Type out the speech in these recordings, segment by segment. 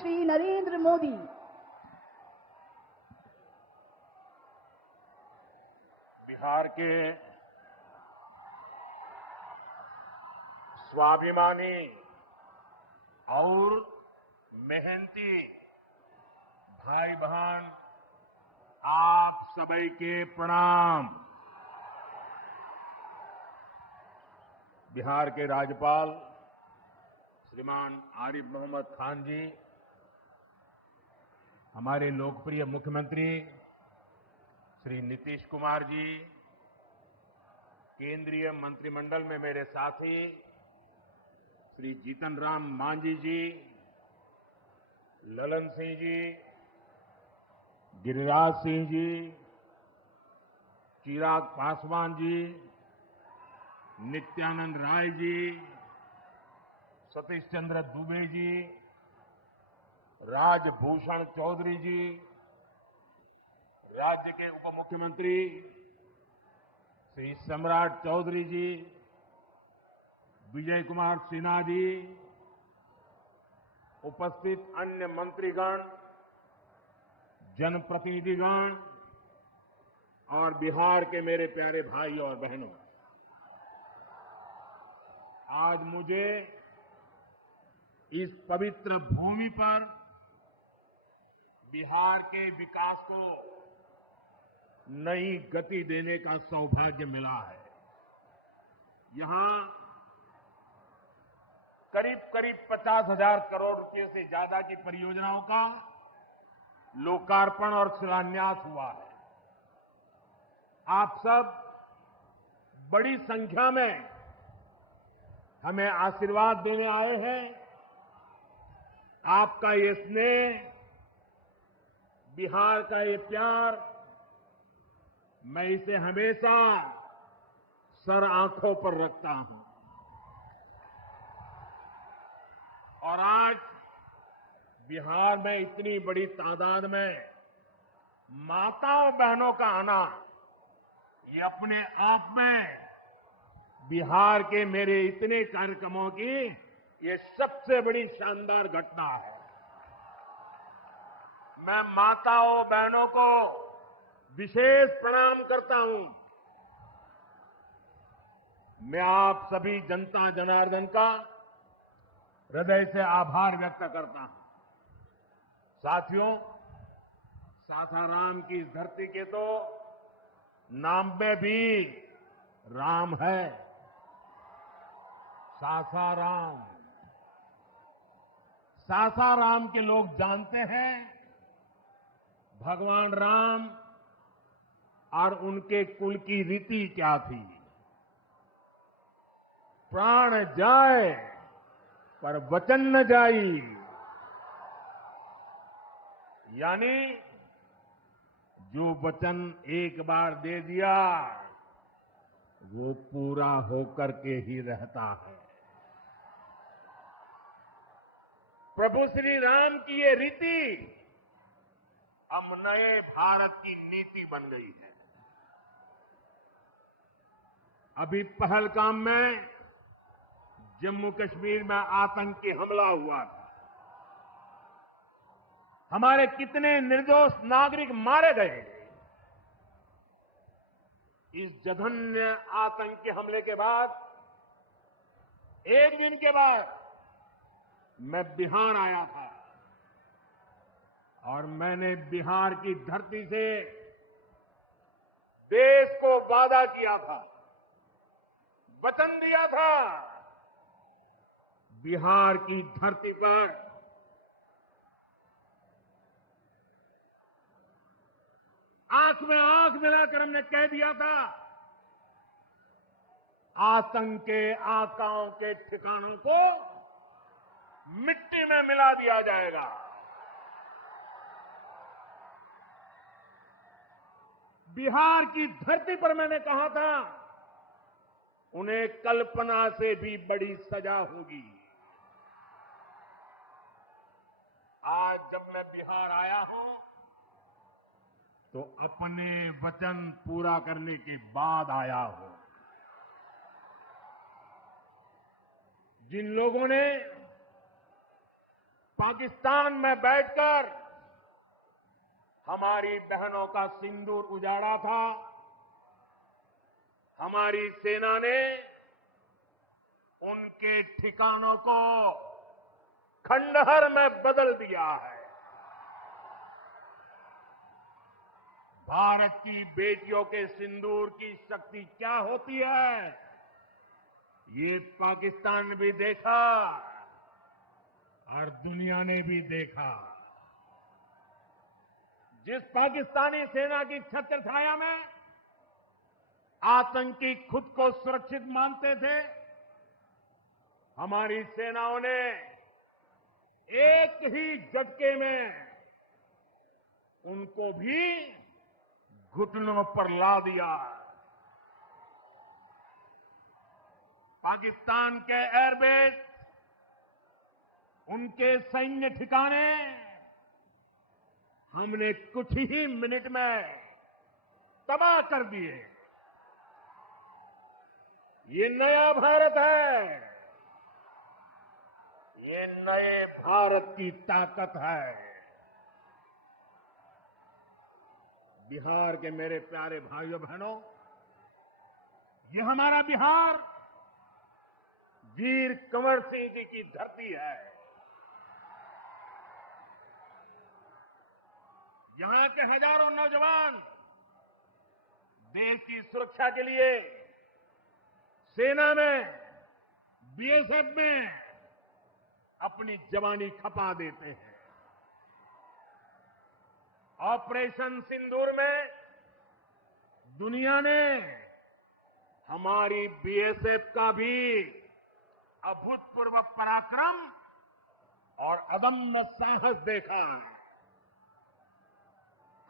श्री नरेंद्र मोदी। बिहार के स्वाभिमानी और मेहनती भाई बहन, आप सभी के प्रणाम। बिहार के राज्यपाल श्रीमान आरिफ मोहम्मद खान जी, हमारे लोकप्रिय मुख्यमंत्री श्री नीतीश कुमार जी, केंद्रीय मंत्रिमंडल में मेरे साथी श्री जीतन राम मांझी जी, ललन सिंह जी, गिरिराज सिंह जी, चिराग पासवान जी, नित्यानंद राय जी, सतीश चंद्र दुबे जी, राजभूषण चौधरी जी, राज्य के उप मुख्यमंत्री श्री सम्राट चौधरी जी, विजय कुमार सिन्हा जी, उपस्थित अन्य मंत्रीगण, जनप्रतिनिधिगण और बिहार के मेरे प्यारे भाई और बहनों, आज मुझे इस पवित्र भूमि पर बिहार के विकास को नई गति देने का सौभाग्य मिला है। यहां करीब 50,000 करोड़ रुपए से ज्यादा की परियोजनाओं का लोकार्पण और शिलान्यास हुआ है। आप सब बड़ी संख्या में हमें आशीर्वाद देने आए हैं। आपका ये स्नेह, बिहार का ये प्यार, मैं इसे हमेशा सर आंखों पर रखता हूं। और आज बिहार में इतनी बड़ी तादाद में माताओं बहनों का आना, ये अपने आप में बिहार के मेरे इतने कार्यक्रमों की ये सबसे बड़ी शानदार घटना है। मैं माताओं बहनों को विशेष प्रणाम करता हूं। मैं आप सभी जनता जनार्दन का हृदय से आभार व्यक्त करता हूं। साथियों, सासाराम की इस धरती के तो नाम में भी राम है। सासाराम, सासाराम के लोग जानते हैं भगवान राम और उनके कुल की रीति क्या थी। प्राण जाए पर वचन न जाई, यानी जो वचन एक बार दे दिया वो पूरा होकर के ही रहता है। प्रभु श्री राम की ये रीति अब नए भारत की नीति बन गई है। अभी पहलगाम में जम्मू कश्मीर में आतंकी हमला हुआ था। हमारे कितने निर्दोष नागरिक मारे गए। इस जघन्य आतंकी हमले के बाद, एक दिन के बाद मैं बिहार आया था और मैंने बिहार की धरती से देश को वादा किया था, वचन दिया था, बिहार की धरती पर आंख में आंख मिलाकर हमने कह दिया था, आतंक के आकाओं के ठिकानों को मिट्टी में मिला दिया जाएगा। बिहार की धरती पर मैंने कहा था, उन्हें कल्पना से भी बड़ी सजा होगी। आज जब मैं बिहार आया हूं तो अपने वचन पूरा करने के बाद आया हूं। जिन लोगों ने पाकिस्तान में बैठकर हमारी बहनों का सिंदूर उजाड़ा था। हमारी सेना ने उनके ठिकानों को खंडहर में बदल दिया है। भारत की बेटियों के सिंदूर की शक्ति क्या होती है, ये पाकिस्तान ने भी देखा और दुनिया ने भी देखा। जिस पाकिस्तानी सेना की छत्र छाया में आतंकी खुद को सुरक्षित मानते थे, हमारी सेनाओं ने एक ही झटके में उनको भी घुटनों पर ला दिया। पाकिस्तान के एयरबेस, उनके सैन्य ठिकाने हमने कुछ ही मिनट में तबाह कर दिए। ये नया भारत है, ये नए भारत की ताकत है। बिहार के मेरे प्यारे भाइयों बहनों, ये हमारा बिहार वीर कंवर सिंह जी की धरती है। यहां के हजारों नौजवान देश की सुरक्षा के लिए सेना में, बीएसएफ में अपनी जवानी खपा देते हैं। ऑपरेशन सिंदूर में दुनिया ने हमारी बीएसएफ का भी अभूतपूर्व पराक्रम और अदम्य साहस देखा।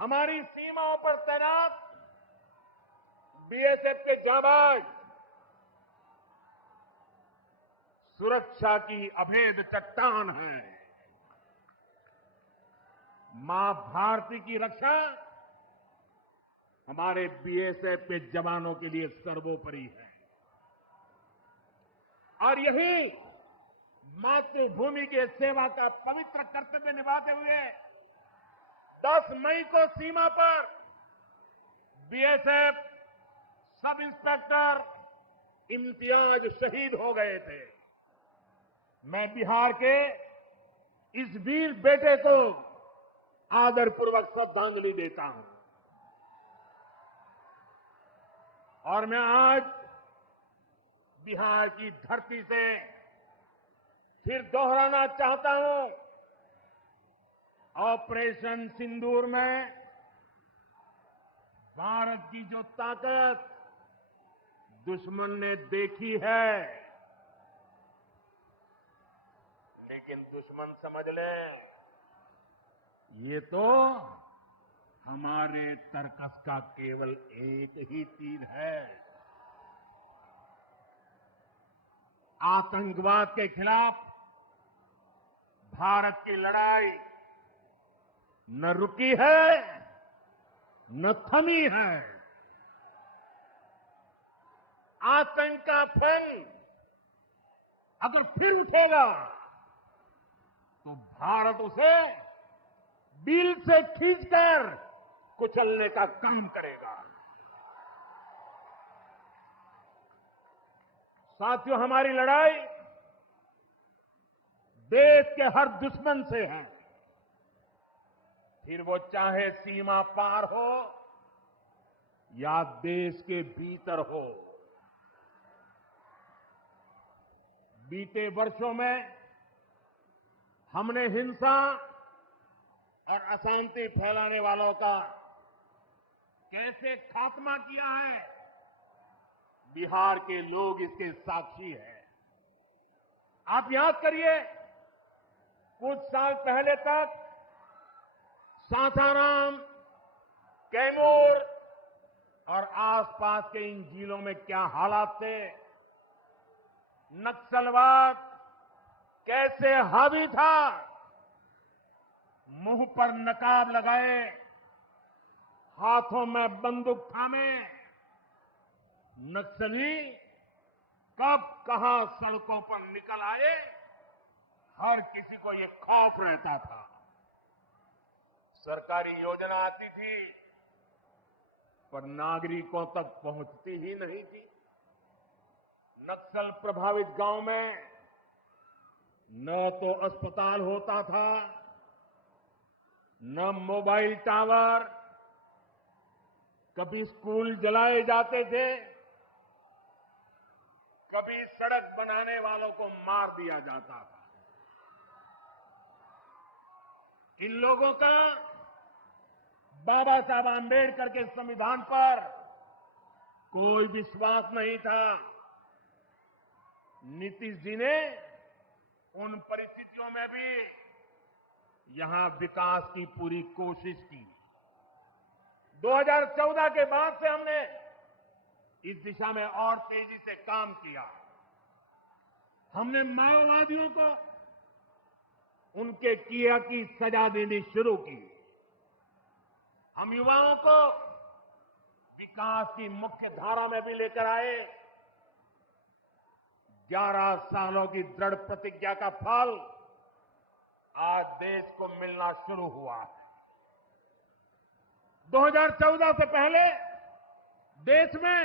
हमारी सीमाओं पर तैनात बीएसएफ के जाबाज सुरक्षा की अभेद चट्टान है। मां भारती की रक्षा हमारे बीएसएफ के जवानों के लिए सर्वोपरि है। और यही मातृभूमि के सेवा का पवित्र कर्तव्य निभाते हुए 10 मई को सीमा पर बीएसएफ सब इंस्पेक्टर इम्तियाज शहीद हो गए थे। मैं बिहार के इस वीर बेटे को आदरपूर्वक श्रद्धांजलि देता हूं। और मैं आज बिहार की धरती से फिर दोहराना चाहता हूं, ऑपरेशन सिंदूर में भारत की जो ताकत दुश्मन ने देखी है, लेकिन दुश्मन समझ ले ये तो हमारे तरकस का केवल एक ही तीर है। आतंकवाद के खिलाफ भारत की लड़ाई न रुकी है न थमी है। आतंक का फन अगर फिर उठेगा तो भारत उसे बिल से खींचकर कुचलने का काम करेगा। साथियों, हमारी लड़ाई देश के हर दुश्मन से है, फिर वो चाहे सीमा पार हो या देश के भीतर हो। बीते वर्षों में हमने हिंसा और अशांति फैलाने वालों का कैसे खात्मा किया है, बिहार के लोग इसके साक्षी हैं। आप याद करिए, कुछ साल पहले तक सासाराम, कैमूर और आसपास के इन जिलों में क्या हालात थे। नक्सलवाद कैसे हावी था। मुंह पर नकाब लगाए, हाथों में बंदूक थामे नक्सली कब कहां सड़कों पर निकल आए, हर किसी को ये खौफ रहता था। सरकारी योजना आती थी पर नागरिकों तक पहुंचती ही नहीं थी। नक्सल प्रभावित गांव में न तो अस्पताल होता था, न मोबाइल टावर, कभी स्कूल जलाए जाते थे, कभी सड़क बनाने वालों को मार दिया जाता था। इन लोगों का बाबा साहब आंबेडकर के संविधान पर कोई विश्वास नहीं था। नीतीश जी ने उन परिस्थितियों में भी यहां विकास की पूरी कोशिश की। 2014 के बाद से हमने इस दिशा में और तेजी से काम किया। हमने माओवादियों को उनके किया की सजा देनी शुरू की। हम युवाओं को विकास की मुख्य धारा में भी लेकर आए। 11 सालों की दृढ़ प्रतिज्ञा का फल आज देश को मिलना शुरू हुआ है। 2014 से पहले देश में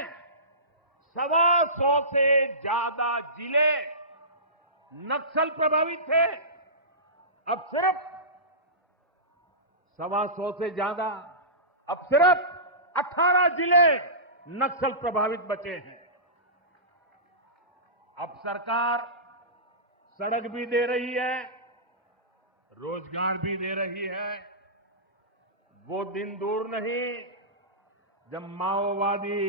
125 से ज्यादा जिले नक्सल प्रभावित थे। अब सिर्फ 125 से ज्यादा, अब सिर्फ 18 जिले नक्सल प्रभावित बचे हैं। अब सरकार सड़क भी दे रही है, रोजगार भी दे रही है। वो दिन दूर नहीं जब माओवादी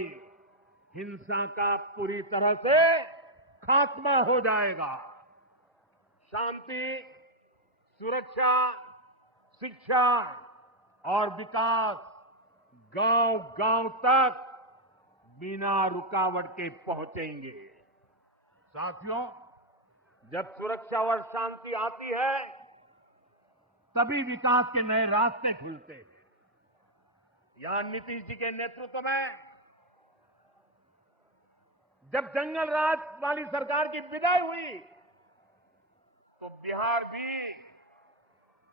हिंसा का पूरी तरह से खात्मा हो जाएगा। शांति, सुरक्षा, शिक्षा और विकास गांव-गांव तक बिना रुकावट के पहुंचेंगे। साथियों, जब सुरक्षा और शांति आती है तभी विकास के नए रास्ते खुलते हैं। यहां नीतीश जी के नेतृत्व में जब जंगल राज वाली सरकार की विदाई हुई तो बिहार भी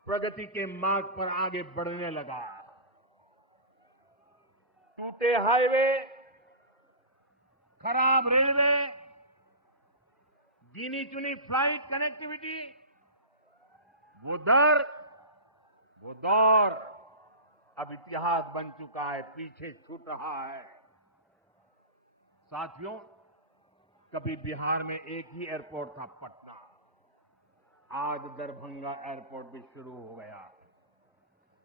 प्रगति के मार्ग पर आगे बढ़ने लगा। टूटे हाईवे, खराब रेलवे, गिनी चुनी फ्लाइट कनेक्टिविटी, वो दौर अब इतिहास बन चुका है, पीछे छूट रहा है। साथियों, कभी बिहार में एक ही एयरपोर्ट था, पटना। आज दरभंगा एयरपोर्ट भी शुरू हो गया।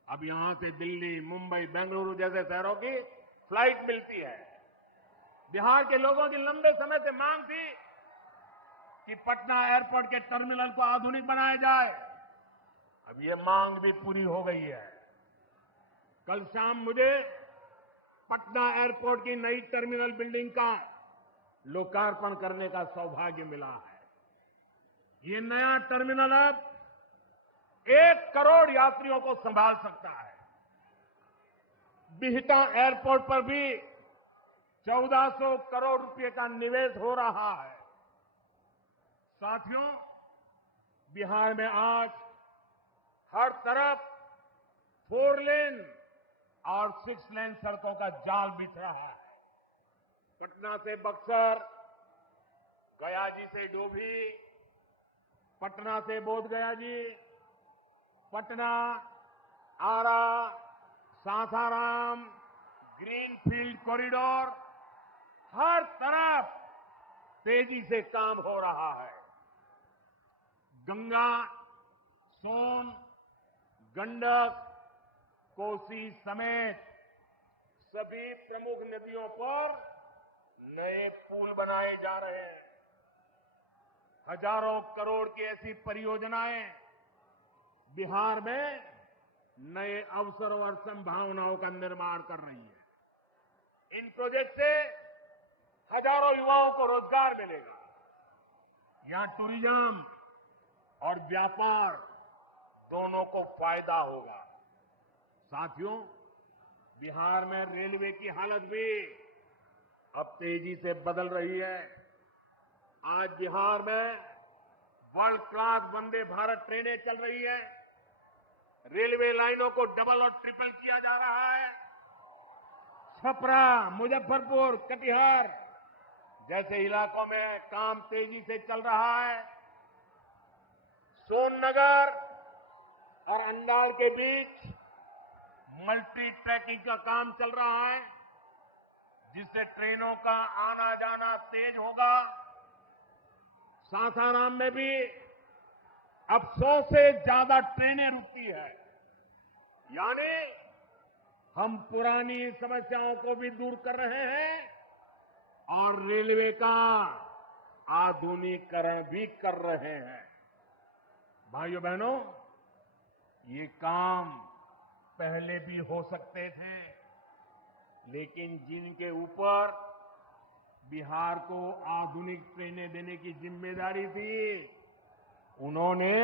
अब यहां से दिल्ली, मुंबई, बेंगलुरु जैसे शहरों की फ्लाइट मिलती है। बिहार के लोगों की लंबे समय से मांग थी कि पटना एयरपोर्ट के टर्मिनल को आधुनिक बनाया जाए। अब ये मांग भी पूरी हो गई है। कल शाम मुझे पटना एयरपोर्ट की नई टर्मिनल बिल्डिंग का लोकार्पण करने का सौभाग्य मिला है। ये नया टर्मिनल अब 1 करोड़ यात्रियों को संभाल सकता है। बिहटा एयरपोर्ट पर भी 1400 करोड़ रुपए का निवेश हो रहा है। साथियों, बिहार में आज हर तरफ 4 लेन और 6 लेन सड़कों का जाल बिछ रहा है। पटना से बक्सर, गया जी से डोभी, पटना से बोधगया जी, पटना, आरा, सासाराम, ग्रीनफील्ड कॉरिडोर, हर तरफ तेजी से काम हो रहा है। गंगा, सोन, गंडक, कोसी समेत सभी प्रमुख नदियों पर नए पुल बनाए जा रहे हैं। हजारों करोड़ की ऐसी परियोजनाएं बिहार में नए अवसरों और संभावनाओं का निर्माण कर रही है। इन प्रोजेक्ट से हजारों युवाओं को रोजगार मिलेगा। यहां टूरिज्म और व्यापार दोनों को फायदा होगा। साथियों, बिहार में रेलवे की हालत भी अब तेजी से बदल रही है। आज बिहार में वर्ल्ड क्लास वंदे भारत ट्रेनें चल रही है। रेलवे लाइनों को डबल और ट्रिपल किया जा रहा है। छपरा, मुजफ्फरपुर, कटिहार जैसे इलाकों में काम तेजी से चल रहा है। सोननगर और अंडाल के बीच मल्टी ट्रैकिंग का काम चल रहा है, जिससे ट्रेनों का आना जाना तेज होगा। सासाराम में भी अब 100 से ज्यादा ट्रेनें रुकती है, यानी हम पुरानी समस्याओं को भी दूर कर रहे हैं और रेलवे का आधुनिकीकरण भी कर रहे हैं। भाइयों बहनों, ये काम पहले भी हो सकते थे, लेकिन जिनके ऊपर बिहार को आधुनिक ट्रेनें देने की जिम्मेदारी थी, उन्होंने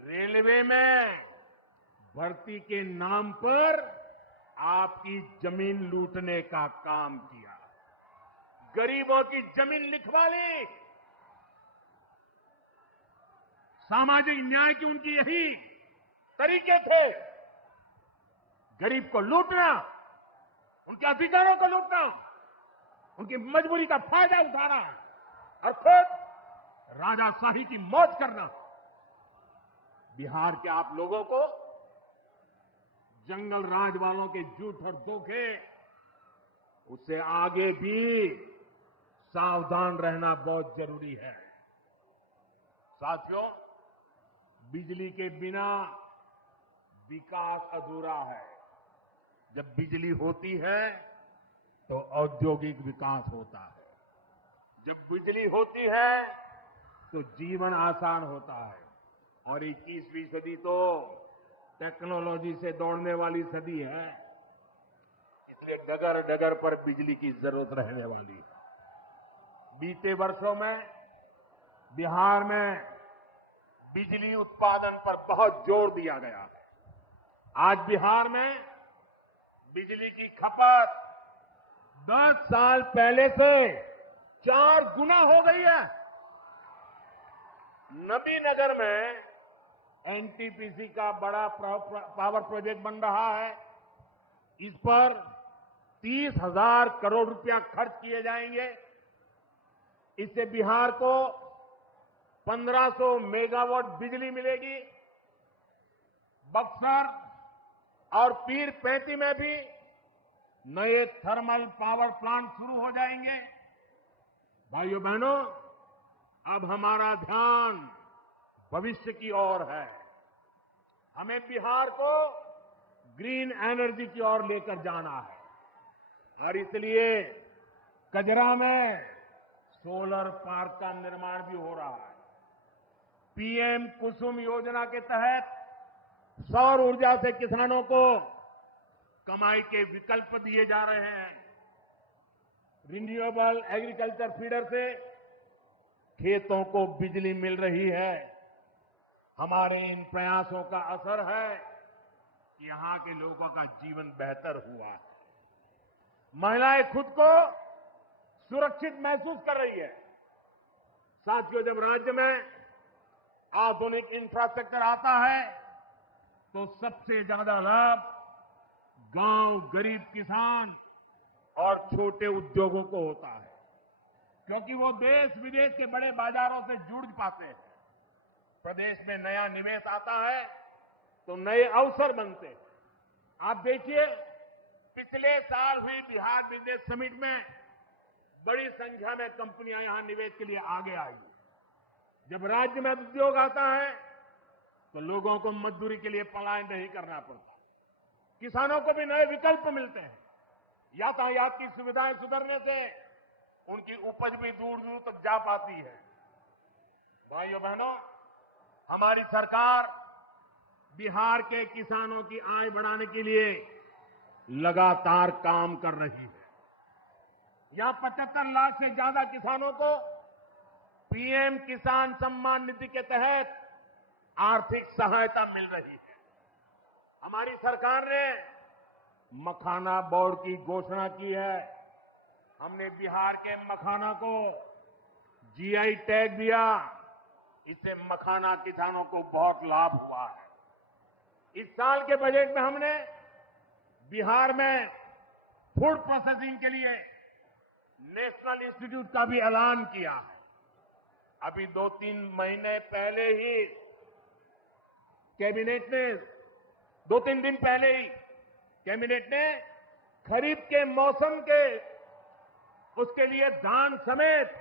रेलवे में भर्ती के नाम पर आपकी जमीन लूटने का काम किया, गरीबों की जमीन लिखवा ली। सामाजिक न्याय की उनकी यही तरीके थे, गरीब को लूटना, उनके अधिकारों को लूटना, उनकी मजबूरी का फायदा उठाना और खुद राजाशाही की मौज करना। बिहार के आप लोगों को जंगल राज वालों के झूठ और धोखे, उससे आगे भी सावधान रहना बहुत जरूरी है। साथियों, बिजली के बिना विकास अधूरा है। जब बिजली होती है तो औद्योगिक विकास होता है। जब बिजली होती है तो जीवन आसान होता है। और 21वीं सदी तो टेक्नोलॉजी से दौड़ने वाली सदी है, इसलिए डगर डगर पर बिजली की जरूरत रहने वाली है। बीते वर्षों में बिहार में बिजली उत्पादन पर बहुत जोर दिया गया है। आज बिहार में बिजली की खपत 10 साल पहले से 4 गुना हो गई है। नबीनगर में एनटीपीसी का बड़ा पावर प्रोजेक्ट बन रहा है। इस पर 30,000 करोड़ रुपया खर्च किए जाएंगे। इससे बिहार को 1500 मेगावाट बिजली मिलेगी। बक्सर और पीर पैंती में भी नए थर्मल पावर प्लांट शुरू हो जाएंगे। भाइयों बहनों, अब हमारा ध्यान भविष्य की ओर है। हमें बिहार को ग्रीन एनर्जी की ओर लेकर जाना है और इसलिए कजरा में सोलर पार्क का निर्माण भी हो रहा है। पीएम कुसुम योजना के तहत सौर ऊर्जा से किसानों को कमाई के विकल्प दिए जा रहे हैं। रिन्यूएबल एग्रीकल्चर फीडर से खेतों को बिजली मिल रही है। हमारे इन प्रयासों का असर है कि यहां के लोगों का जीवन बेहतर हुआ है। महिलाएं खुद को सुरक्षित महसूस कर रही है। साथियों, जब राज्य में आधुनिक इंफ्रास्ट्रक्चर आता है तो सबसे ज्यादा लाभ गांव, गरीब किसान और छोटे उद्योगों को होता है, क्योंकि वो देश विदेश के बड़े बाजारों से जुड़ पाते हैं। प्रदेश में नया निवेश आता है तो नए अवसर बनते हैं। आप देखिए, पिछले साल हुई बिहार बिजनेस समिट में बड़ी संख्या में कंपनियां यहां निवेश के लिए आगे आई। जब राज्य में उद्योग आता है तो लोगों को मजदूरी के लिए पलायन नहीं करना पड़ता, किसानों को भी नए विकल्प मिलते हैं। यातायात की सुविधाएं सुधरने से उनकी उपज भी दूर दूर तक जा पाती है। भाइयों बहनों, हमारी सरकार बिहार के किसानों की आय बढ़ाने के लिए लगातार काम कर रही है। यहां 75 लाख से ज्यादा किसानों को पीएम किसान सम्मान निधि के तहत आर्थिक सहायता मिल रही है। हमारी सरकार ने मखाना बोर्ड की घोषणा की है। हमने बिहार के मखाना को जीआई टैग दिया। इससे मखाना किसानों को बहुत लाभ हुआ है। इस साल के बजट में हमने बिहार में फूड प्रोसेसिंग के लिए नेशनल इंस्टीट्यूट का भी ऐलान किया है। अभी 2-3 महीने पहले ही कैबिनेट ने 2-3 दिन पहले ही कैबिनेट ने खरीफ के मौसम के उसके लिए धान समेत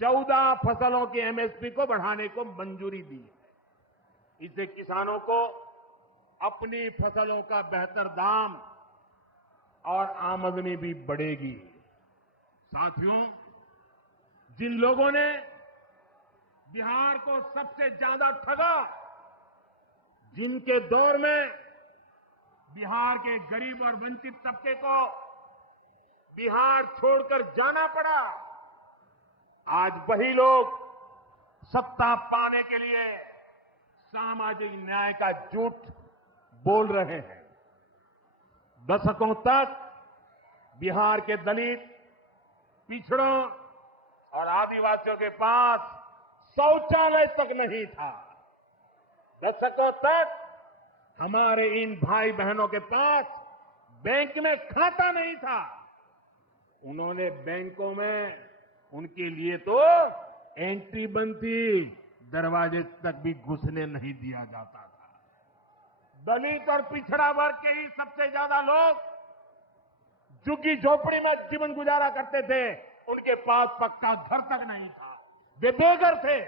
14 फसलों की एमएसपी को बढ़ाने को मंजूरी दी है। इससे किसानों को अपनी फसलों का बेहतर दाम और आमदनी भी बढ़ेगी। साथियों, जिन लोगों ने बिहार को सबसे ज्यादा ठगा, जिनके दौर में बिहार के गरीब और वंचित तबके को बिहार छोड़कर जाना पड़ा, आज वही लोग सत्ता पाने के लिए सामाजिक न्याय का झूठ बोल रहे हैं। दशकों तक बिहार के दलित, पिछड़ों और आदिवासियों के पास शौचालय तक नहीं था। दशकों तक हमारे इन भाई बहनों के पास बैंक में खाता नहीं था। उन्होंने बैंकों में उनके लिए तो एंट्री बंद थी, दरवाजे तक भी घुसने नहीं दिया जाता था। दलित और पिछड़ा वर्ग के ही सबसे ज्यादा लोग झुग्गी झोपड़ी में जीवन गुजारा करते थे, उनके पास पक्का घर तक नहीं था, वे बेघर थे।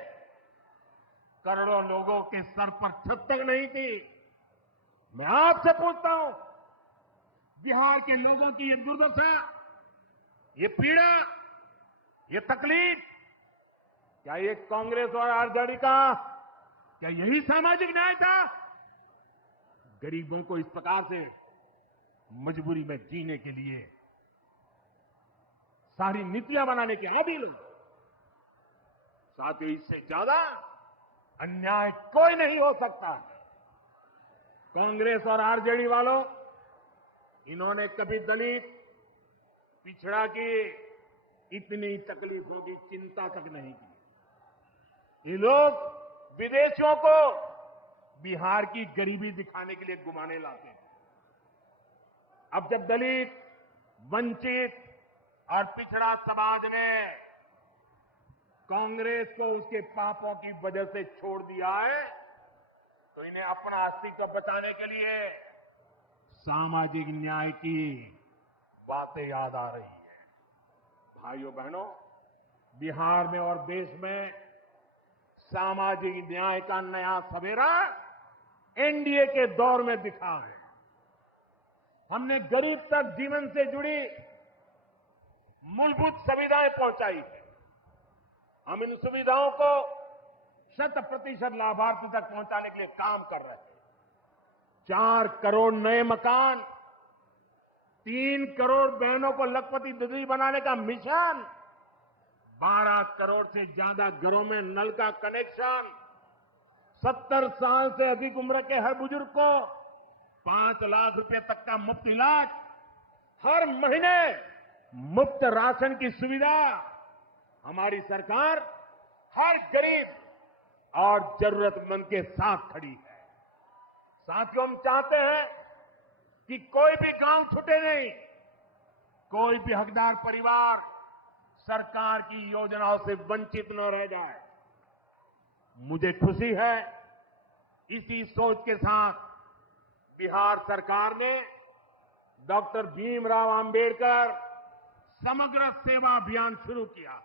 करोड़ों लोगों के सर पर छत तक नहीं थी। मैं आपसे पूछता हूं, बिहार के लोगों की ये दुर्दशा, ये पीड़ा, ये तकलीफ, क्या ये कांग्रेस और आरजेडी का क्या यही सामाजिक न्याय था? गरीबों को इस प्रकार से मजबूरी में जीने के लिए सारी नीतियां बनाने के आदी लोग। साथियों, इससे ज्यादा अन्याय कोई नहीं हो सकता। कांग्रेस और आरजेडी वालों, इन्होंने कभी दलित, पिछड़ा की इतनी तकलीफों की चिंता तक नहीं की। ये लोग विदेशियों को बिहार की गरीबी दिखाने के लिए घुमाने लाते हैं। अब जब दलित, वंचित और पिछड़ा समाज ने कांग्रेस को उसके पापों की वजह से छोड़ दिया है, तो इन्हें अपना अस्तित्व बचाने के लिए सामाजिक न्याय की बातें याद आ रही है। भाइयों बहनों, बिहार में और देश में सामाजिक न्याय का नया सवेरा एनडीए के दौर में दिखा है। हमने गरीब तक जीवन से जुड़ी मूलभूत सुविधाएं पहुंचाई है। हम इन सुविधाओं को 100% लाभार्थी तक पहुंचाने के लिए काम कर रहे हैं। 4 करोड़ नए मकान, 3 करोड़ बहनों को लखपति दीदी बनाने का मिशन, 12 करोड़ से ज्यादा घरों में नल का कनेक्शन, 70 साल से अधिक उम्र के हर बुजुर्ग को 5 लाख रुपए तक का मुफ्त इलाज, हर महीने मुफ्त राशन की सुविधा। हमारी सरकार हर गरीब और जरूरतमंद के साथ खड़ी है। साथियों, हम चाहते हैं कि कोई भी गांव छूटे नहीं, कोई भी हकदार परिवार सरकार की योजनाओं से वंचित न रह जाए। मुझे खुशी है, इसी सोच के साथ बिहार सरकार ने डॉक्टर भीमराव अंबेडकर समग्र सेवा अभियान शुरू किया है।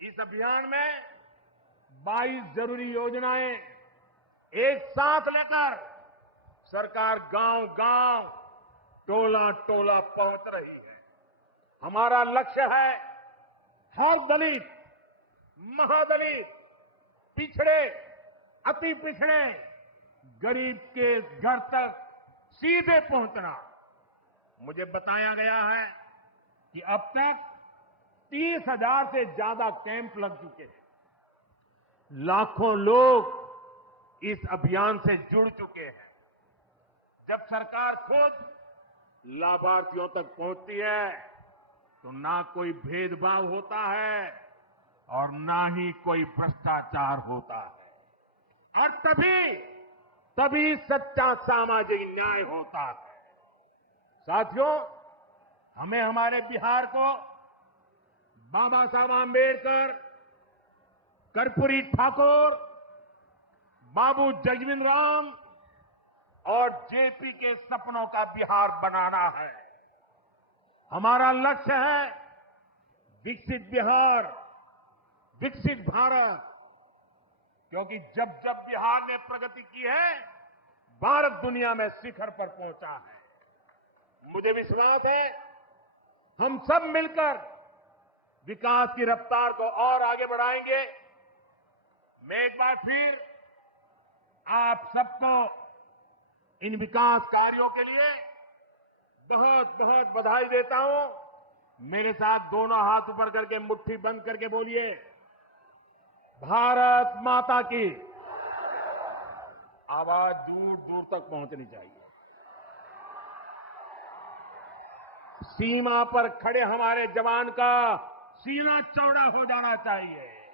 इस अभियान में 22 जरूरी योजनाएं एक साथ लेकर सरकार गांव-गांव, टोला-टोला पहुंच रही है। हमारा लक्ष्य है हर दलित, महादलित, पिछड़े, अति पिछड़े, गरीब के घर तक सीधे पहुंचना। मुझे बताया गया है कि अब तक 30,000 से ज्यादा कैंप लग चुके हैं। लाखों लोग इस अभियान से जुड़ चुके हैं। जब सरकार खुद लाभार्थियों तक पहुंचती है, तो ना कोई भेदभाव होता है और ना ही कोई भ्रष्टाचार होता है। और तभी सच्चा सामाजिक न्याय होता है। साथियों, हमें हमारे बिहार को बाबा साहब आंबेडकर, कर्पूरी ठाकुर, बाबू जगजीवन राम और जेपी के सपनों का बिहार बनाना है। हमारा लक्ष्य है विकसित बिहार, विकसित भारत। क्योंकि जब जब बिहार ने प्रगति की है, भारत दुनिया में शिखर पर पहुंचा है। मुझे विश्वास है हम सब मिलकर विकास की रफ्तार को और आगे बढ़ाएंगे। मैं एक बार फिर आप सबको इन विकास कार्यों के लिए बहुत बहुत बधाई देता हूं। मेरे साथ दोनों हाथ ऊपर करके मुट्ठी बंद करके बोलिए, भारत माता की। आवाज दूर दूर तक पहुंचनी चाहिए। सीमा पर खड़े हमारे जवान का सीना चौड़ा हो जाना चाहिए।